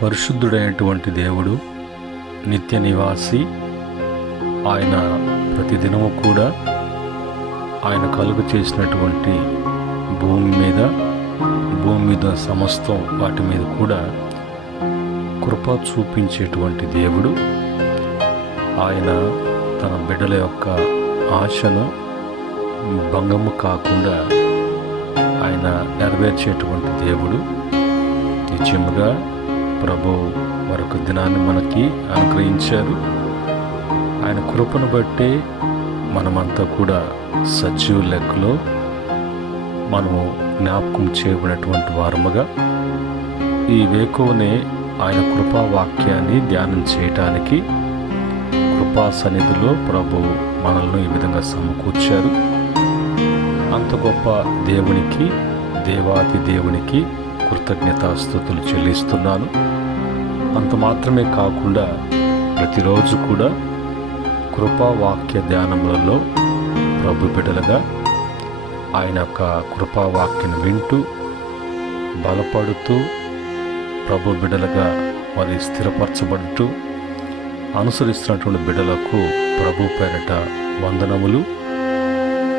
పరిశుద్ధుడైనటువంటి దేవుడు, నిత్య నివాసి. ఆయన ప్రతిదినము కూడా ఆయన కలుగు చేసినటువంటి భూమి మీద సమస్తం వాటి మీద కూడా కృప చూపించేటువంటి దేవుడు. ఆయన తన బిడ్డల యొక్క ఆశను భంగము కాకుండా ఆయన నెరవేర్చేటువంటి దేవుడు. నిత్యముగా ప్రభు మరొక దినాన్ని మనకి అనుగ్రహించారు. ఆయన కృపను బట్టి మనమంతా కూడా సజీవ లెక్కలో మనము జ్ఞాపకం చేయబడినటువంటి వారముగా ఈ వేకువనే ఆయన కృపా వాక్యాన్ని ధ్యానం చేయటానికి కృపా సన్నిధిలో ప్రభు మనల్ని ఈ విధంగా సమకూర్చారు. అంత గొప్ప దేవునికి, దేవాది దేవునికి కృతజ్ఞతాస్తుతులు చెల్లిస్తున్నాను. అంత మాత్రమే కాకుండా ప్రతిరోజు కూడా కృపా వాక్య ధ్యానములలో ప్రభు బిడ్డలుగా ఆయన యొక్క కృపావాక్యను వింటూ బలపడుతూ ప్రభు బిడ్డలుగా మరి స్థిరపరచబడుతూ అనుసరిస్తున్నటువంటి బిడ్డలకు ప్రభు పేరిట వందనములు,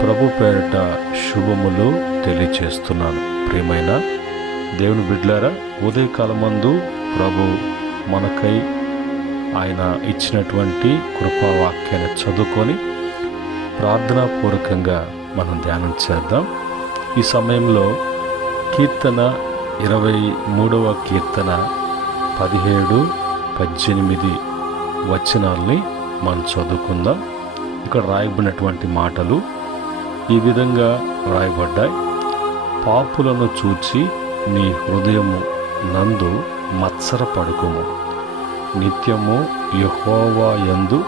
ప్రభు పేరిట శుభములు తెలియచేస్తున్నాను. ప్రియమైన దేవుని బిడ్డలారా, ఉదయకాలమందు ప్రభు మనకై ఆయన ఇచ్చినటువంటి కృపావాక్యాన్ని చదువుకొని ప్రార్థనాపూర్వకంగా మనం ధ్యానం చేద్దాం. ఈ సమయంలో కీర్తన 23వ కీర్తన 17, 18 వచనాల్ని మనం చదువుకుందాం. ఇక్కడ రాయబడినటువంటి మాటలు ఈ విధంగా రాయబడ్డాయి. పాపులను చూచి నీ హృదయము నందు మత్సరపడుకుము, నిత్యము యెహోవా యందు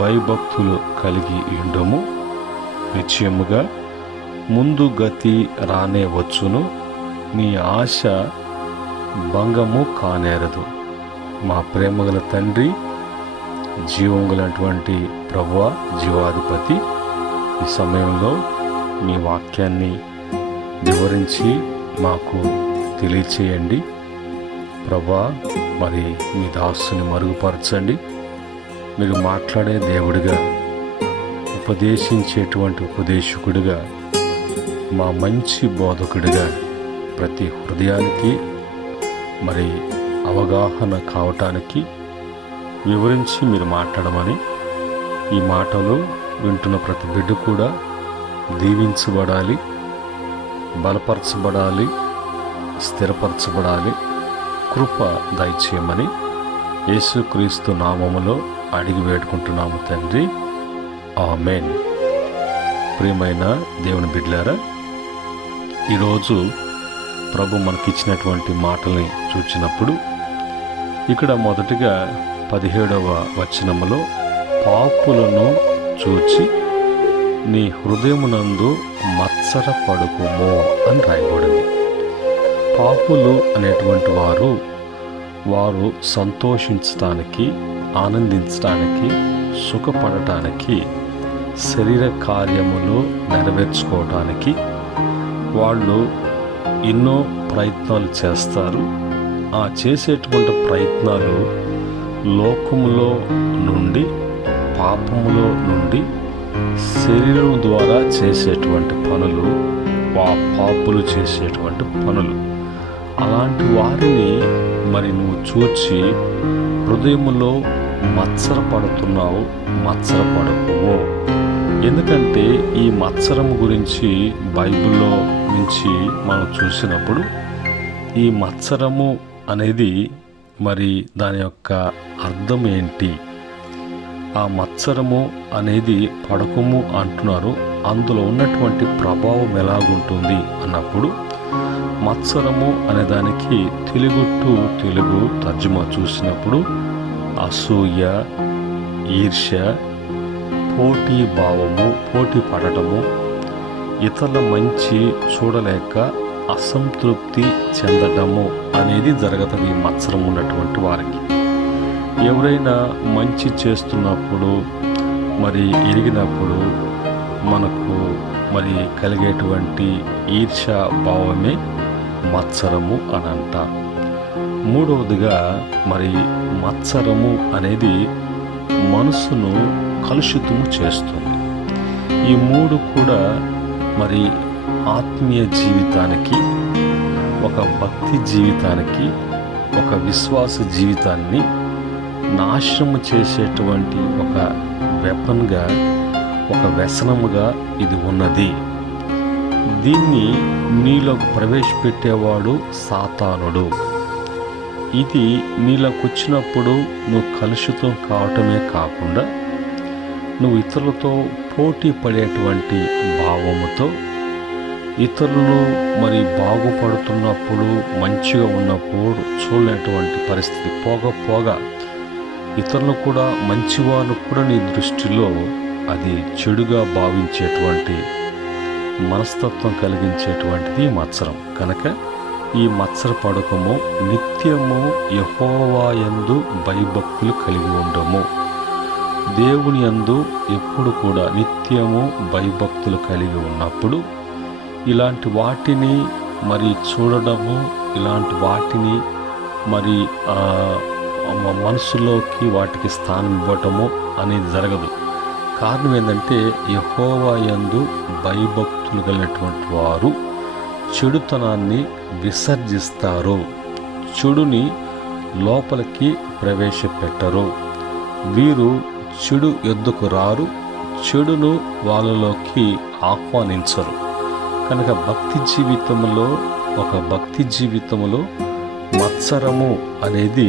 భయభక్తులు కలిగి ఉండుము. నిశ్చయముగా ముందు గతి రానే వచ్చును, నీ ఆశ భంగము కానేరదు. మా ప్రేమగల తండ్రి, జీవంగలటువంటి ప్రభువా, జీవాధిపతి, ఈ సమయంలో మీ వాక్యాన్ని వివరించి మాకు తెలియచేయండి ప్రభువా. మరి మీ దాసుని మరుగుపరచండి. మీరు మాట్లాడే దేవుడిగా, ఉపదేశించేటువంటి ఉపదేశకుడిగా, మా మంచి బోధకుడిగా ప్రతి హృదయానికి మరి అవగాహన కావటానికి వివరించి మీరు మాట్లాడమని, ఈ మాటలు వింటున్న ప్రతి బిడ్డ కూడా దీవించబడాలి, బలపరచబడాలి, స్థిరపరచబడాలి. కృప దయచేయమని యేసుక్రీస్తు నామములో అడిగి వేడుకుంటున్నాము తండ్రి, ఆమేన్. ప్రియమైన దేవుని బిడ్డలారా, ఈరోజు ప్రభు మనకిచ్చినటువంటి మాటల్ని చూచినప్పుడు ఇక్కడ మొదటిగా 17వ వచనములో పాపులను చూచి నీ హృదయమునందు మత్సరపడుకుము అని రాయబడింది. పాపులు అనేటువంటి వారు సంతోషించటానికి, ఆనందించటానికి, సుఖపడటానికి, శరీర కార్యములు నెరవేర్చుకోవటానికి వాళ్ళు ఎన్నో ప్రయత్నాలు చేస్తారు. ఆ చేసేటువంటి ప్రయత్నాలు లోకములో నుండి, పాపములో నుండి శరీరం ద్వారా చేసేటువంటి పనులు, పాపులు చేసేటువంటి పనులు. అలాంటి వారిని మరి నువ్వు చూచి హృదయములో మత్సరపడుతున్నావు, మత్సరపడకుము. ఎందుకంటే ఈ మత్సరం గురించి బైబిల్లో నుంచి మనం చూసినప్పుడు ఈ మత్సరము అనేది మరి దాని యొక్క అర్థం ఏంటి, ఆ మత్సరము అనేది పడకము అంటున్నారు, అందులో ఉన్నటువంటి ప్రభావం ఎలాగుంటుంది అన్నప్పుడు మత్సరము అనే దానికి తెలుగు తర్జుమా చూసినప్పుడు అసూయ, ఈర్ష్య, పోటీ భావము, పోటీ పడటము, ఇతరుల మంచి చూడలేక అసంతృప్తి చెందటము అనేది జరగదు ఈ మత్సరం ఉన్నటువంటి వారికి. ఎవరైనా మంచి చేస్తున్నప్పుడు మరి ఎరిగినప్పుడు మనకు మరి కలిగేటువంటి ఈర్ష్య భావమే మత్సరము అని అంటారు. మూడవదిగా మరి మత్సరము అనేది మనసును కలుషితము చేస్తుంది. ఈ మూడు కూడా మరి ఆత్మీయ జీవితానికి, ఒక భక్తి జీవితానికి, ఒక విశ్వాస జీవితాన్ని నాశనము చేసేటువంటి ఒక వెపన్గా, ఒక వ్యసనముగా ఇది ఉన్నది. దీన్ని నీలోకి ప్రవేశపెట్టేవాడు సాతానుడు. ఇది నీలోకి వచ్చినప్పుడు నువ్వు కలుషితం కావటమే కాకుండా నువ్వు ఇతరులతో పోటీ పడేటువంటి భావముతో, ఇతరులు మరి బాగుపడుతున్నప్పుడు, మంచిగా ఉన్నప్పుడు చూడలేటువంటి పరిస్థితి, పోగా ఇతరులు కూడా మంచివారు కూడా నీ దృష్టిలో అది చెడుగా భావించేటువంటి మనస్తత్వం కలిగించేటువంటిది మత్సరం. కనుక ఈ మత్సర పడకము నిత్యము యెహోవా యందు భయభక్తులు కలిగి ఉండము. దేవుని యందు ఎప్పుడు కూడా నిత్యము భయభక్తులు కలిగి ఉన్నప్పుడు ఇలాంటి వాటిని మరి చూడడము, ఇలాంటి వాటిని మరి మనసులోకి వాటికి స్థానం ఇవ్వటము అనేది జరగదు. కారణం ఏంటంటే యెహోవా యందు భయభక్తులు కలిగినటువంటి వారు చెడుతనాన్ని విసర్జిస్తారు, చెడుని లోపలికి ప్రవేశపెట్టరు. వీరు చెడు యొద్దకు రారు, చెడును వాళ్ళలోకి ఆహ్వానించరు. కనుక భక్తి జీవితంలో మత్సరము అనేది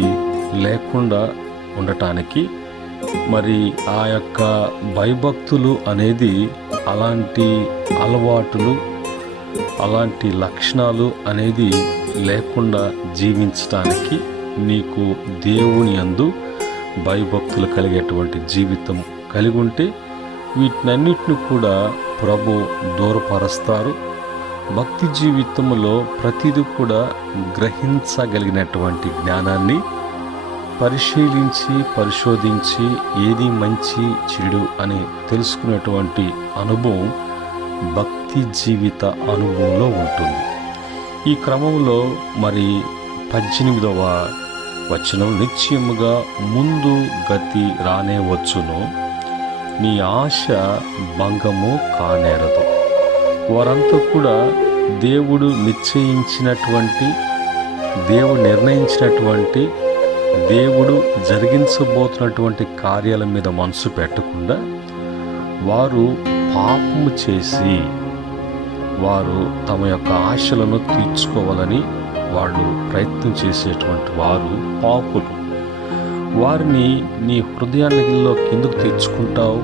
లేకుండా ఉండటానికి మరి ఆ యొక్క భయభక్తులు అనేది అలాంటి అలవాటులు, అలాంటి లక్షణాలు అనేది లేకుండా జీవించటానికి నీకు దేవుని యందు భయభక్తులు కలిగేటువంటి జీవితం కలిగి ఉంటే వీటినన్నిటిని కూడా ప్రభు దూరపరుస్తారు. భక్తి జీవితంలో ప్రతిదీ కూడా గ్రహించగలిగినటువంటి జ్ఞానాన్ని పరిశోధించి ఏది మంచి చెడు అని తెలుసుకునేటువంటి అనుభవం భక్తి జీవిత అనుభవంలో ఉంటుంది. ఈ క్రమంలో మరి 18వ వచనం, నిశ్చయముగా ముందు గతి రానే వచ్చును, నీ ఆశ భంగము కానేరదు. వారంతా కూడా దేవుడు నిర్ణయించినటువంటి దేవుడు జరిగించబోతున్నటువంటి కార్యాల మీద మనసు పెట్టకుండా వారు పాపము చేసి వారు తమ యొక్క ఆశలను తీర్చుకోవాలని వాళ్ళు ప్రయత్నం చేసేటువంటి వారు పాపులు. వారిని నీ హృదయాల్లో కిందకు తెచ్చుకుంటావు.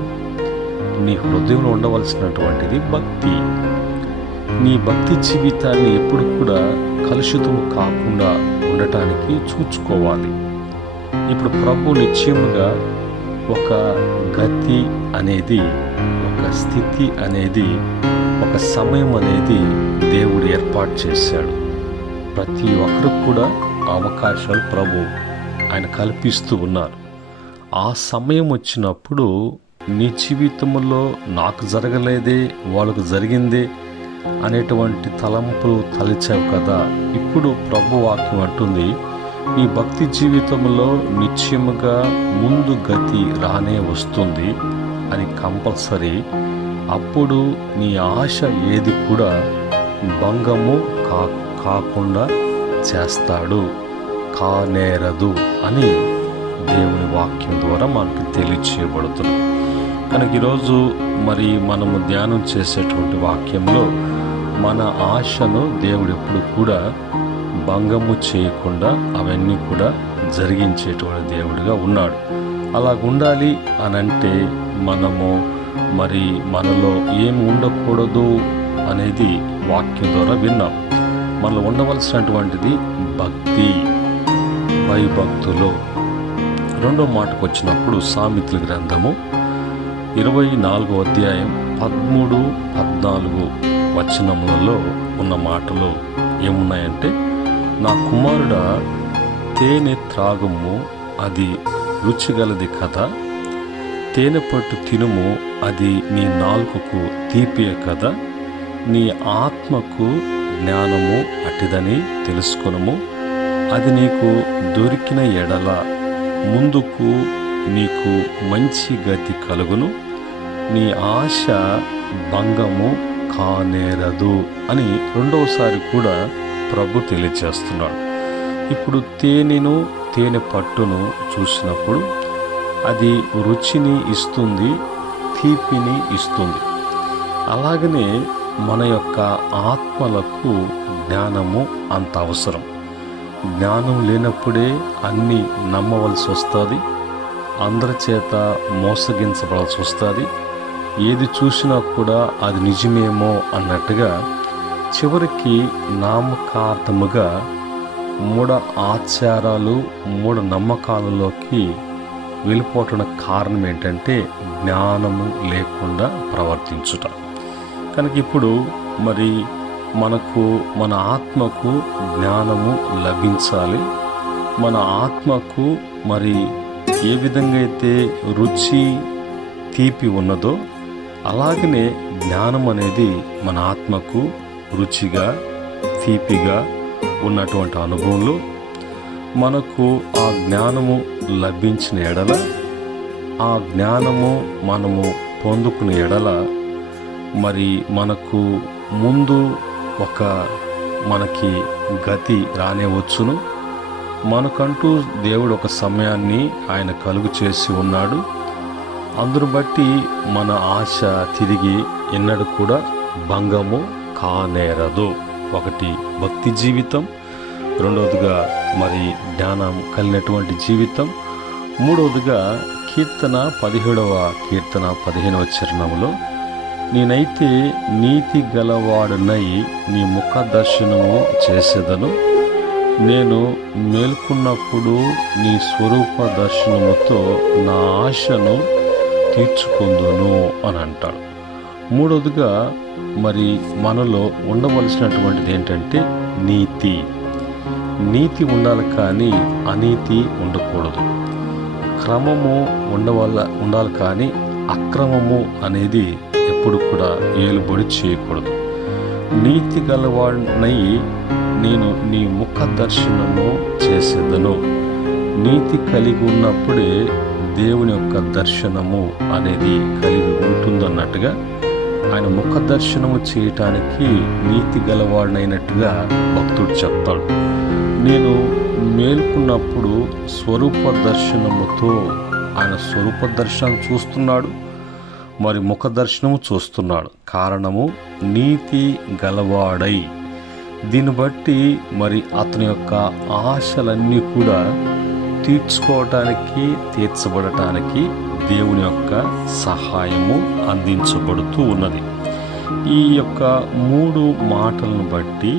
నీ హృదయంలో ఉండవలసినటువంటిది భక్తి. నీ భక్తి జీవితాన్ని ఎప్పుడు కూడా కలుషితం కాకుండా ఉండటానికి చూసుకోవాలి. ఇప్పుడు ప్రభు నిశ్చయముగా ఒక గతి అనేది, ఒక స్థితి అనేది, ఒక సమయం అనేది దేవుడు ఏర్పాటు చేశాడు. ప్రతి ఒక్కరు కూడా అవకాశాలు ప్రభు ఆయన కల్పిస్తూ ఉన్నారు. ఆ సమయం వచ్చినప్పుడు నీ జీవితంలో నాకు జరగలేదే, వాళ్ళకు జరిగిందే అనేటువంటి తలంపులు తలిచావు కదా. ఇప్పుడు ప్రభు వాక్యం అంటుంది, నీ భక్తి జీవితంలో నిశ్చయముగా ముందు గతి రానే వస్తుంది అని కంపల్సరీ. అప్పుడు నీ ఆశ ఏది కూడా భంగము కాకుండా చేస్తాడు, కానేరదు అని దేవుని వాక్యం ద్వారా మనకు తెలియచేయబడుతుంది. కనుక ఈరోజు మరి మనము ధ్యానం చేసేటువంటి వాక్యంలో మన ఆశను దేవుడు ఎప్పుడు కూడా భంగము చేయకుండా అవన్నీ కూడా జరిగించేటువంటి దేవుడిగా ఉన్నాడు. అలాగుండాలి అనంటే మనము మరి మనలో ఏమి ఉండకూడదు అనేది వాక్యం ద్వారా విన్నాం. మనలో ఉండవలసినటువంటిది భక్తి, భయభక్తులు. రెండో మాటకు వచ్చినప్పుడు సామెతల గ్రంథము 24వ అధ్యాయం 13-14 వచనములలో ఉన్న మాటలు ఏమున్నాయంటే, నా కుమారుడా, తేనె త్రాగుము, అది రుచిగలది కదా. తేనె పట్టు తినుము, అది నీ నాలుకకు తీపియే కదా. నీ ఆత్మకు జ్ఞానము అటిదని తెలుసుకొనుము. అది నీకు దొరికిన ఎడల ముందుకు నీకు మంచి గతి కలుగును, నీ ఆశ భంగము కానేరదు అని రెండవసారి కూడా ప్రభు తెలియజేస్తున్నాడు. ఇప్పుడు తేనె పట్టును చూసినప్పుడు అది రుచిని ఇస్తుంది, తీపిని ఇస్తుంది. అలాగనే మన యొక్క ఆత్మలకు జ్ఞానము అంత అవసరం. జ్ఞానం లేనప్పుడే అన్నీ నమ్మవలసి వస్తుంది, అందరి చేత మోసగించబడాల్సి వస్తుంది. ఏది చూసినా కూడా అది నిజమేమో అన్నట్టుగా చివరికి నామకార్థముగా మూఢ ఆచారాలు, మూఢ నమ్మకాలలోకి వెళ్ళిపోవటం కారణం ఏంటంటే జ్ఞానము లేకుండా ప్రవర్తించుట. కనుక ఇప్పుడు మరి మన ఆత్మకు జ్ఞానము లభించాలి. మన ఆత్మకు మరి ఏ విధంగా అయితే రుచి తీపి ఉన్నదో అలాగనే జ్ఞానం అనేది మన ఆత్మకు రుచిగా తీపిగా ఉన్నటువంటి అనుభవంలో మనకు ఆ జ్ఞానము లభించిన ఎడల, ఆ జ్ఞానము మనము పొందుకునే ఎడల మరి మనకు ముందు మనకి గతి రానే వచ్చును. మనకంటూ దేవుడు ఒక సమయాన్ని ఆయన కలుగు చేసి ఉన్నాడు. అందును బట్టి మన ఆశ తిరిగి ఎన్నడూ కూడా భంగము కానేరదు. ఒకటి భక్తి జీవితం, రెండవదిగా మరి జ్ఞానం కలిగినటువంటి జీవితం, మూడవదిగా కీర్తన 17వ కీర్తన 15వ చరణంలో నేనైతే నీతి గలవాడునై నీ ముఖ దర్శనము చేసేదను, నేను మేల్కొన్నప్పుడు నీ స్వరూప దర్శనముతో నా ఆశను తీర్చుకుందును అని అంటాడు. మూడవదిగా మరి మనలో ఉండవలసినటువంటిది ఏంటంటే నీతి ఉండాలి, కానీ అనీతి ఉండకూడదు. క్రమము ఉండాలి, కానీ అక్రమము అనేది ఎప్పుడు కూడా ఏలుబడి చేయకూడదు. నీతి గలవాడినై నేను నీ ముఖ దర్శనము చేసేదను. నీతి కలిగి ఉన్నప్పుడే దేవుని యొక్క దర్శనము అనేది కలిగి ఉంటుందన్నట్టుగా ఆయన ముఖ దర్శనము చేయటానికి నీతి గలవాడినైనట్టుగా భక్తుడు చెప్తాడు. నేను మేల్కొన్నప్పుడు స్వరూప దర్శనముతో ఆయన స్వరూప దర్శనం చూస్తున్నాడు, మరి ముఖ దర్శనము చూస్తున్నాడు. కారణము నీతి గలవాడై. దీన్ని బట్టి మరి అతని యొక్క ఆశలన్నీ కూడా తీర్చబడటానికి దేవుని యొక్క సహాయము అందించబడుతూ ఉన్నది. ఈ యొక్క 3 మాటలను బట్టి,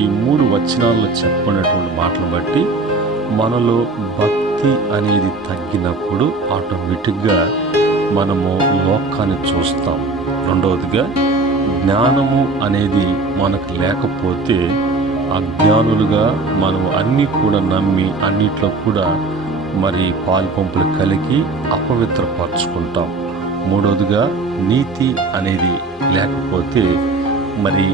ఈ 3 వచనాల్లో చెప్పినటువంటి మాటలను బట్టి మనలో భక్తి అనేది తగ్గినప్పుడు ఆటోమేటిక్గా మనము లోకాన్ని చూస్తాం. రెండవదిగా జ్ఞానము అనేది మనకు లేకపోతే అజ్ఞానులుగా మనం అన్నీ కూడా నమ్మి అన్నిట్లో కూడా మరి పాలు పంపులు కలిగి అపవిత్రపరచుకుంటాం. మూడవదిగా నీతి అనేది లేకపోతే మరి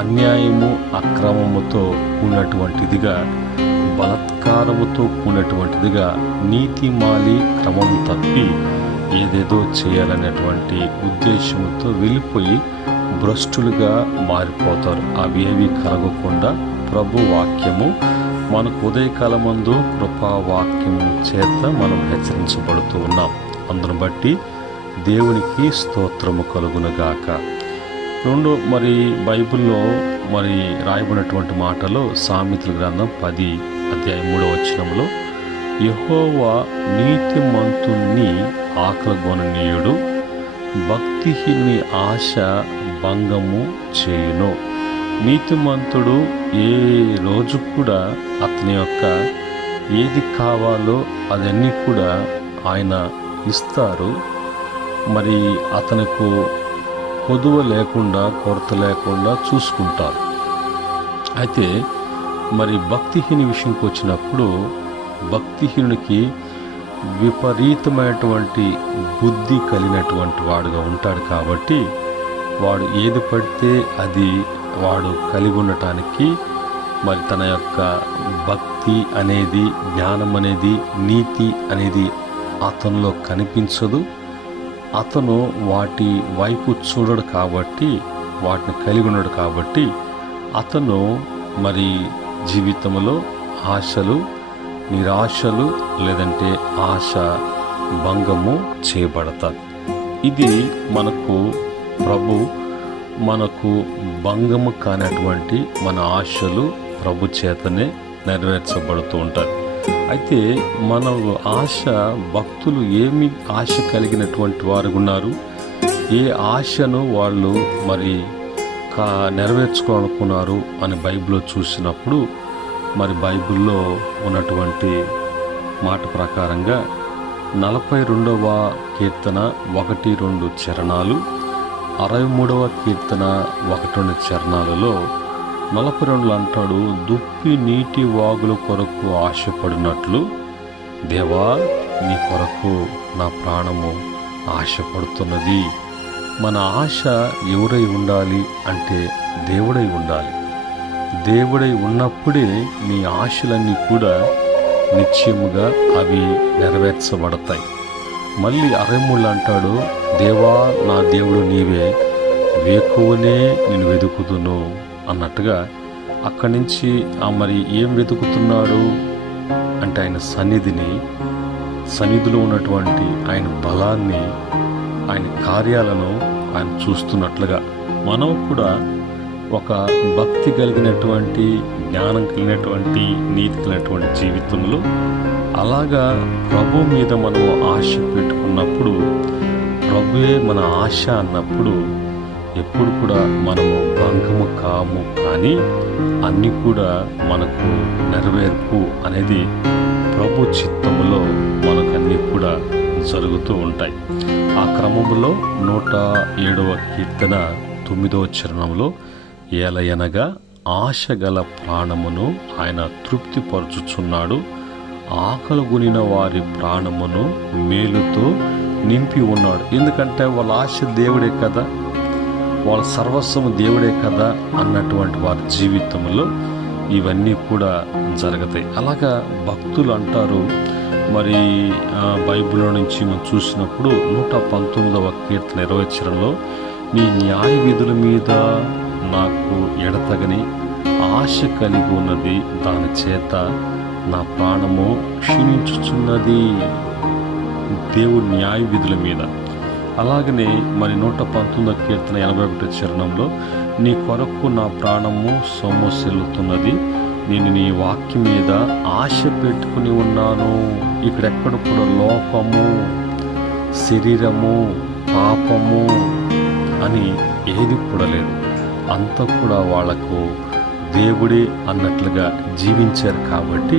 అన్యాయము అక్రమముతో కూడినటువంటిదిగా, బలాత్కారముతో కూడినటువంటిదిగా, నీతి మాలి క్రమం తప్పి ఏదేదో చేయాలనేటువంటి ఉద్దేశంతో వెళ్ళిపోయి భ్రష్టులుగా మారిపోతారు. అవి ఏవి కలగకుండా ప్రభు వాక్యము మనకు ఉదయకాలమందు కృపావాక్యము చేత మనం హెచ్చరించబడుతూ ఉన్నాం. అందును బట్టి దేవునికి స్తోత్రము కలుగునుగాక. మరి బైబిల్లో మరి రాయబడినటువంటి మాటలో సామెతల గ్రంథం 10:3 యెహోవా నీతిమంతుణ్ణి ఆకలగొననీయుడు, భక్తిహీనుని ఆశ భంగము చేయును. నీతిమంతుడు ఏ రోజు కూడా అతని యొక్క ఏది కావాలో అదన్నీ కూడా ఆయన ఇస్తారు. మరి అతనికి కొదువ లేకుండా, కొరత లేకుండా చూసుకుంటారు. అయితే మరి భక్తిహీని విషయంకి వచ్చినప్పుడు భక్తిహీనునికి విపరీతమైనటువంటి బుద్ధి కలిగినటువంటి వాడుగా ఉంటాడు. కాబట్టి వాడు ఏది పడితే అది వాడు కలిగి ఉండటానికి మరి తన యొక్క భక్తి అనేది, జ్ఞానం అనేది, నీతి అనేది అతనిలో కనిపించదు. అతను వాటి వైపు చూడడు కాబట్టి, వాటిని కలిగి ఉన్నాడు కాబట్టి అతను మరి జీవితంలో ఆశలు, నిరాశలు లేదంటే ఆశ భంగము చేయబడతాది. ఇది మనకు భంగము కానటువంటి మన ఆశలు ప్రభు చేతనే నెరవేర్చబడుతూ ఉంటాయి. అయితే మన భక్తులు ఏమి ఆశ కలిగినటువంటి వారు ఉన్నారు, ఏ ఆశను వాళ్ళు మరి నెరవేర్చుకోవాలనుకున్నారు అని బైబిల్లో చూసినప్పుడు, మరి బైబిల్లో ఉన్నటువంటి మాట ప్రకారంగా 42వ కీర్తన 1-2 చరణాలు, 63వ కీర్తన 1-2 చరణాలలో 42 అంటాడు, దుప్పి నీటి వాగుల కొరకు ఆశపడినట్లు దేవా నీ కొరకు నా ప్రాణము ఆశపడుతున్నది. మన ఆశ ఎవరై ఉండాలి అంటే దేవుడై ఉండాలి. దేవుడై ఉన్నప్పుడే నీ ఆశలన్నీ కూడా నిశ్చయముగా అవి నెరవేర్చబడతాయి. మళ్ళీ 63 అంటాడు, దేవా నా దేవుడు నీవే, వేకువనే నేను వెతుకుతును అన్నట్టుగా అక్కడి నుంచి మరి ఏం వెతుకుతున్నాడు అంటే ఆయన సన్నిధిలో ఉన్నటువంటి ఆయన బలాన్ని, ఆయన కార్యాలను ఆయన చూస్తున్నట్లుగా మనం కూడా ఒక భక్తి కలిగినటువంటి, జ్ఞానం కలిగినటువంటి, నీతి కలిగినటువంటి జీవితంలో అలాగా ప్రభు మీద మనం ఆశ పెట్టుకున్నప్పుడు, ప్రభువే మన ఆశ అన్నప్పుడు ఎప్పుడు కూడా మనము భంగము కాము. కానీ అన్నీ కూడా మనకు నెరవేర్పు అనేది ప్రభు చిత్తములో మనకు అన్నీ కూడా జరుగుతూ ఉంటాయి. ఆ క్రమంలో 107వ కీర్తన 9వ చరణంలో, ఏలయనగా ఆశ గల ప్రాణమును ఆయన తృప్తిపరచుచున్నాడు, ఆకలిగొనిన వారి ప్రాణమును మేలుతో నింపి ఉన్నాడు. ఎందుకంటే వాళ్ళ ఆశ దేవుడే కదా, వాళ్ళ సర్వస్వము దేవుడే కదా అన్నటువంటి వారి జీవితంలో ఇవన్నీ కూడా జరుగుతాయి. అలాగా భక్తులు అంటారు. మరి బైబిల్లో నుంచి మనం చూసినప్పుడు 119వ కీర్తన 20వ చరణంలో, నీ న్యాయ విధుల మీద నాకు ఎడతగని ఆశ కలిగి ఉన్నది, దాని చేత నా ప్రాణము క్షీణించుచున్నది. దేవుడి న్యాయ విధుల మీద. అలాగనే మరి 119వ కీర్తన 81వ చరణంలో, నీ కొరకు నా ప్రాణము సొమ్మసిల్లుతున్నది, నేను నీ వాక్యం మీద ఆశ పెట్టుకుని ఉన్నాను. ఇక్కడెక్కడ కూడా లోపము, శరీరము, పాపము అని ఏది కూడా లేదు. అంతా కూడా వాళ్లకు దేవుడే అన్నట్లుగా జీవించారు కాబట్టి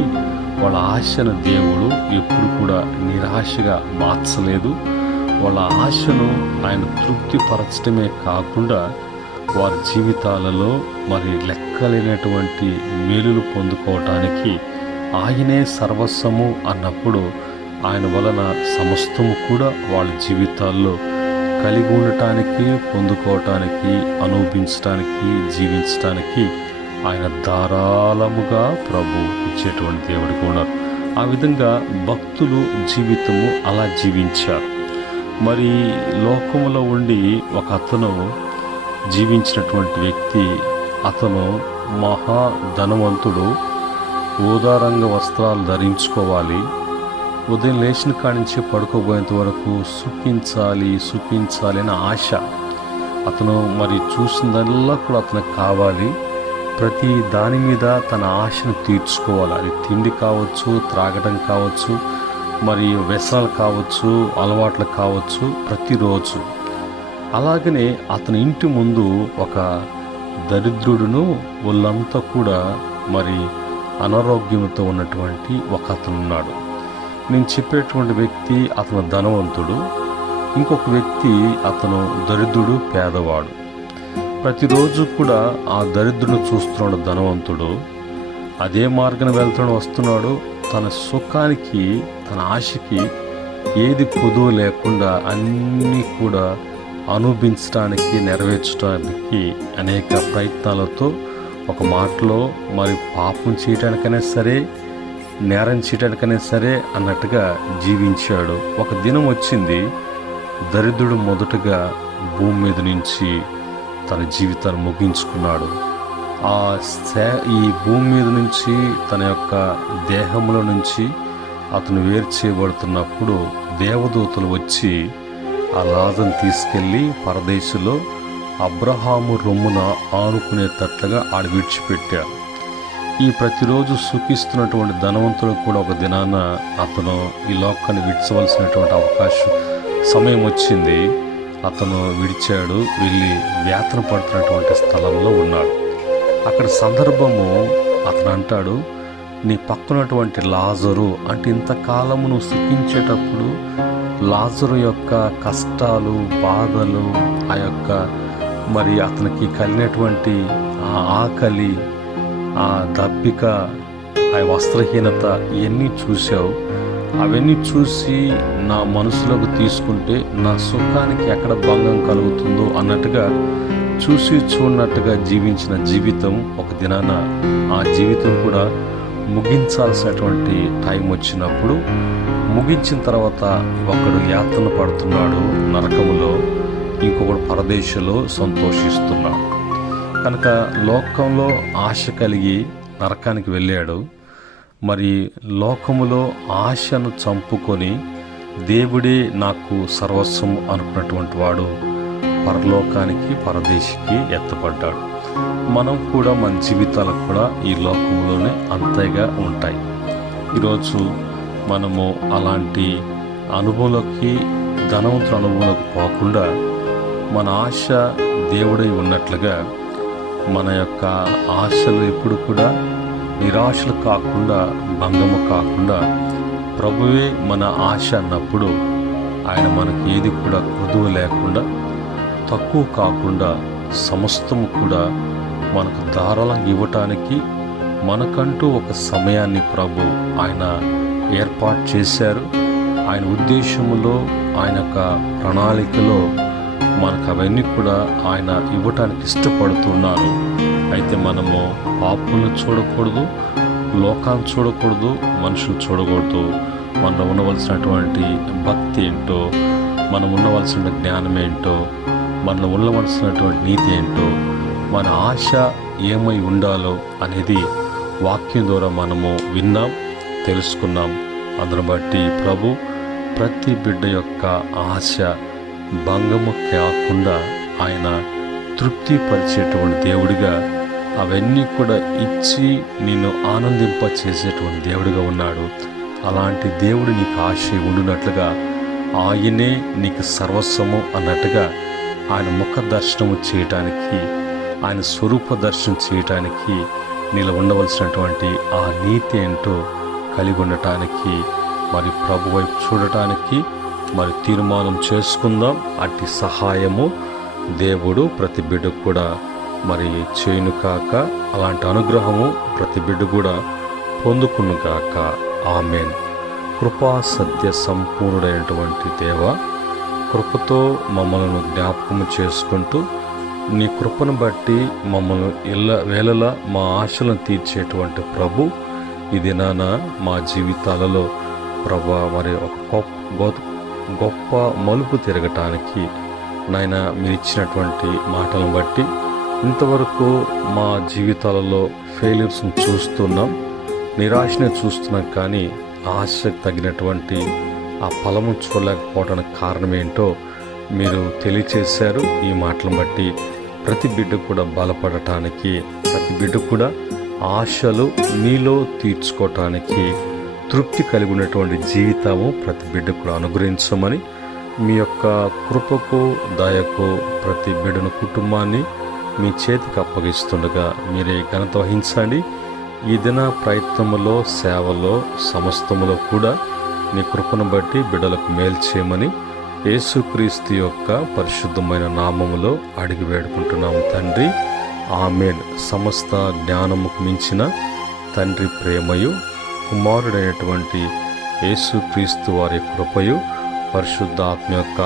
వాళ్ళ ఆశను దేవుడు ఎప్పుడు కూడా నిరాశగా మార్చలేదు. వాళ్ళ ఆశను ఆయన తృప్తిపరచడమే కాకుండా వారి జీవితాలలో మరి లెక్కలేనటువంటి మేలులు పొందుకోవటానికి ఆయనే సర్వస్వము అన్నప్పుడు ఆయన వలన సమస్తము కూడా వాళ్ళ జీవితాల్లో కలిగి ఉండటానికి, పొందుకోవటానికి, అనుభవించటానికి, జీవించటానికి ఆయన ధారాళముగా ప్రభు ఇచ్చేటువంటి దేవుడిగా ఉన్నారు. ఆ విధంగా భక్తులు జీవితము అలా జీవించారు. మరి లోకంలో ఉండి ఒక అతను జీవించినటువంటి వ్యక్తి, అతను మహా ధనవంతుడు, ఊదారంగ వస్త్రాలు ధరించుకోవాలి, ఉదయం లేచిన కాడించి పడుకోబోయేంత వరకు సుఖించాలి అని ఆశ. అతను మరి చూసిందల్లా కూడా అతనికి కావాలి, ప్రతి దాని మీద తన ఆశను తీర్చుకోవాలి. అది తిండి కావచ్చు, త్రాగడం కావచ్చు, మరి వ్యసనాలు కావచ్చు, అలవాట్లు కావచ్చు, ప్రతిరోజు. అలాగనే అతని ఇంటి ముందు ఒక దరిద్రుడును, వాళ్ళంతా కూడా మరి అనారోగ్యంతో ఉన్నటువంటి ఒక అతను ఉన్నాడు. నేను చెప్పేటువంటి వ్యక్తి అతను ధనవంతుడు, ఇంకొక వ్యక్తి అతను దరిద్రుడు, పేదవాడు. ప్రతిరోజు కూడా ఆ దరిద్రుని చూస్తున్నాడు ధనవంతుడు. అదే మార్గాన్ని వెళ్తున్నాడు, వస్తున్నాడు. తన సుఖానికి, తన ఆశకి ఏది కొదువ లేకుండా అన్నీ కూడా అనుభవించడానికి, నెరవేర్చడానికి అనేక ప్రయత్నాలతో ఒక మాటలో మరి పాపం చేయడానికైనా సరే, నేరం చేయడానికైనా సరే అన్నట్టుగా జీవించాడు. ఒక దినం వచ్చింది, దరిద్రుడు మొదటగా భూమి మీద నుంచి తన జీవితాన్ని ముగించుకున్నాడు. ఈ భూమి మీద నుంచి తన యొక్క దేహంలో నుంచి అతను వేరు చేయబడుతున్నప్పుడు దేవదూతలు వచ్చి ఆ లాజరును తీసుకెళ్ళి పరదేశంలో అబ్రహాము రొమ్మున ఆనుకునేటట్లుగా ఆడ విడిచిపెట్టారు. ఈ ప్రతిరోజు సుఖిస్తున్నటువంటి ధనవంతుడు కూడా ఒక దినాన అతను ఈ లోకాన్ని విడిచవలసినటువంటి సమయం వచ్చింది. అతను విడిచాడు, వెళ్ళి వేతన పడుతున్నటువంటి స్థలంలో ఉన్నాడు. అక్కడ సందర్భము అతను అంటాడు, నీ పక్కనటువంటి లాజరు, అంటే ఇంతకాలము నువ్వు సుఖించేటప్పుడు లాజరు యొక్క కష్టాలు, బాధలు, ఆ యొక్క మరి అతనికి కలిగినటువంటి ఆ ఆకలి, ఆ దప్పిక, ఆ వస్త్రహీనత ఇవన్నీ చూసావు. అవన్నీ చూసి నా మనసులోకి తీసుకుంటే నా సుఖానికి ఎక్కడ భంగం కలుగుతుందో అన్నట్టుగా చూసి చూడనట్టుగా జీవించిన జీవితం ఒక దినాన ఆ జీవితం కూడా ముగించాల్సినటువంటి టైం వచ్చినప్పుడు, ముగించిన తర్వాత ఒకడు యాతన పడుతున్నాడు నరకములో, ఇంకొకడు పరదేశంలో సంతోషిస్తున్నాడు. కనుక లోకంలో ఆశ కలిగి నరకానికి వెళ్ళాడు. మరి లోకములో ఆశను చంపుకొని దేవుడే నాకు సర్వస్వం అనుకున్నటువంటి వాడు పరలోకానికి, పరదేశికి ఎత్తపడ్డాడు. మనం కూడా మన జీవితాలు కూడా ఈ లోకంలోనే అంతేగా ఉంటాయి. ఈరోజు మనము అలాంటి అనుభవంలోకి, ధనవంతుల అనుభవంలోకి పోకుండా మన ఆశ దేవుడై ఉన్నట్లుగా మన యొక్క ఆశలు ఎప్పుడు కూడా నిరాశలు కాకుండా, భంగము కాకుండా ప్రభువే మన ఆశ అన్నప్పుడు ఆయన మనకి ఏది కూడా కొదువ లేకుండా, తక్కువ కాకుండా సమస్తము కూడా మనకు ధారాళంగా ఇవ్వటానికి మనకంటూ ఒక సమయాన్ని ప్రభు ఆయన ఏర్పాటు చేశారు. ఆయన ఉద్దేశములో, ఆయన యొక్క ప్రణాళికలో మనకు అవన్నీ కూడా ఆయన ఇవ్వటానికి ఇష్టపడుతున్నారు. అయితే మనము పాపులను చూడకూడదు, లోకాన్ని చూడకూడదు, మనుషులు చూడకూడదు. మనలో ఉండవలసినటువంటి భక్తి ఏంటో, మనం ఉండవలసిన జ్ఞానం ఏంటో, మనలో ఉండవలసినటువంటి నీతి ఏంటో, మన ఆశ ఏమై ఉండాలో అనేది వాక్యం ద్వారా మనము విన్నాం, తెలుసుకున్నాం. అందును బట్టి ప్రభు ప్రతి బిడ్డ యొక్క ఆశ భంగము కాకుండా ఆయన తృప్తిపరిచేటువంటి దేవుడిగా, అవన్నీ కూడా ఇచ్చి నిన్ను ఆనందింప చేసేటువంటి దేవుడిగా ఉన్నాడు. అలాంటి దేవుడు నీకు ఆశ ఉండునట్లుగా, ఆయనే నీకు సర్వస్వము అన్నట్టుగా ఆయన ముఖ దర్శనము చేయటానికి, ఆయన స్వరూప దర్శనం చేయటానికి నీలో ఉండవలసినటువంటి ఆ నీతి ఏంటో కలిగి ఉండటానికి, మరి ప్రభు వైపు చూడటానికి మరి తీర్మానం చేసుకుందాం. అట్టి సహాయము దేవుడు ప్రతి బిడ్డ కూడా మరి చేయును కాక, అలాంటి అనుగ్రహము ప్రతి బిడ్డ కూడా పొందుకును కాక. ఆమేన్. కృపా సత్య సంపూర్ణుడైనటువంటి దేవ, కృపతో మమ్మల్ని జ్ఞాపకము చేసుకుంటూ నీ కృపను బట్టి మమ్మల్ని వేళలా మా ఆశలను తీర్చేటువంటి ప్రభు, ఈ దినాన మా జీవితాలలో ప్రభా మరి ఒక గొప్ప మలుపు తిరగటానికి నాయన మీరు ఇచ్చినటువంటి మాటలను బట్టి ఇంతవరకు మా జీవితాలలో ఫెయిల్యూర్స్ని చూస్తున్నాం, నిరాశని చూస్తున్నాం. కానీ ఆశకు తగినటువంటి ఆ ఫలము చూడలేకపోవడానికి కారణం ఏంటో మీరు తెలియచేశారు. ఈ మాటలను బట్టి ప్రతి బిడ్డ కూడా బలపడటానికి, ప్రతి బిడ్డ కూడా ఆశలు నీలో తీర్చుకోవటానికి, తృప్తి కలిగి ఉన్నటువంటి జీవితము ప్రతి బిడ్డ కూడా అనుగ్రహించమని మీ యొక్క కృపకు, దయకు ప్రతి బిడ్డను, కుటుంబాన్ని మీ చేతికి అప్పగిస్తుండగా మీరే ఘనత వహించండి. ఈ దిన ప్రయత్నములో, సేవలో, సమస్తములో కూడా నీ కృపను బట్టి బిడ్డలకు మేలు చేయమని యేసుక్రీస్తు యొక్క పరిశుద్ధమైన నామములో అడిగి వేడుకుంటున్నాము తండ్రి. ఆమేన్. సమస్త జ్ఞానముకు మించిన తండ్రి ప్రేమయు, కుమారుడైనటువంటి యేసుక్రీస్తు వారి కృపయు, పరిశుద్ధాత్మ యొక్క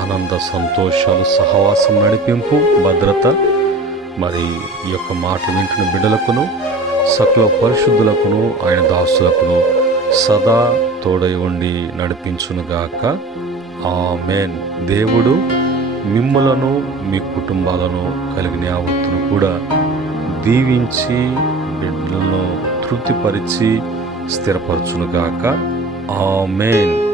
ఆనంద సంతోషాలు, సహవాసం, నడిపింపు, భద్రత మరి ఈ యొక్క మాట వింటున్న బిడ్డలకును సకల పరిశుద్ధులకును ఆయన దాసులకును సదా తోడై ఉండి నడిపించునుగాక. ఆమేన్. దేవుడు మిమ్మలను మీ కుటుంబాలను కలిగిన యావత్తును కూడా దీవించి బిడ్డలను తృప్తిపరిచి స్థిరపరచునుగాక. ఆమేన్.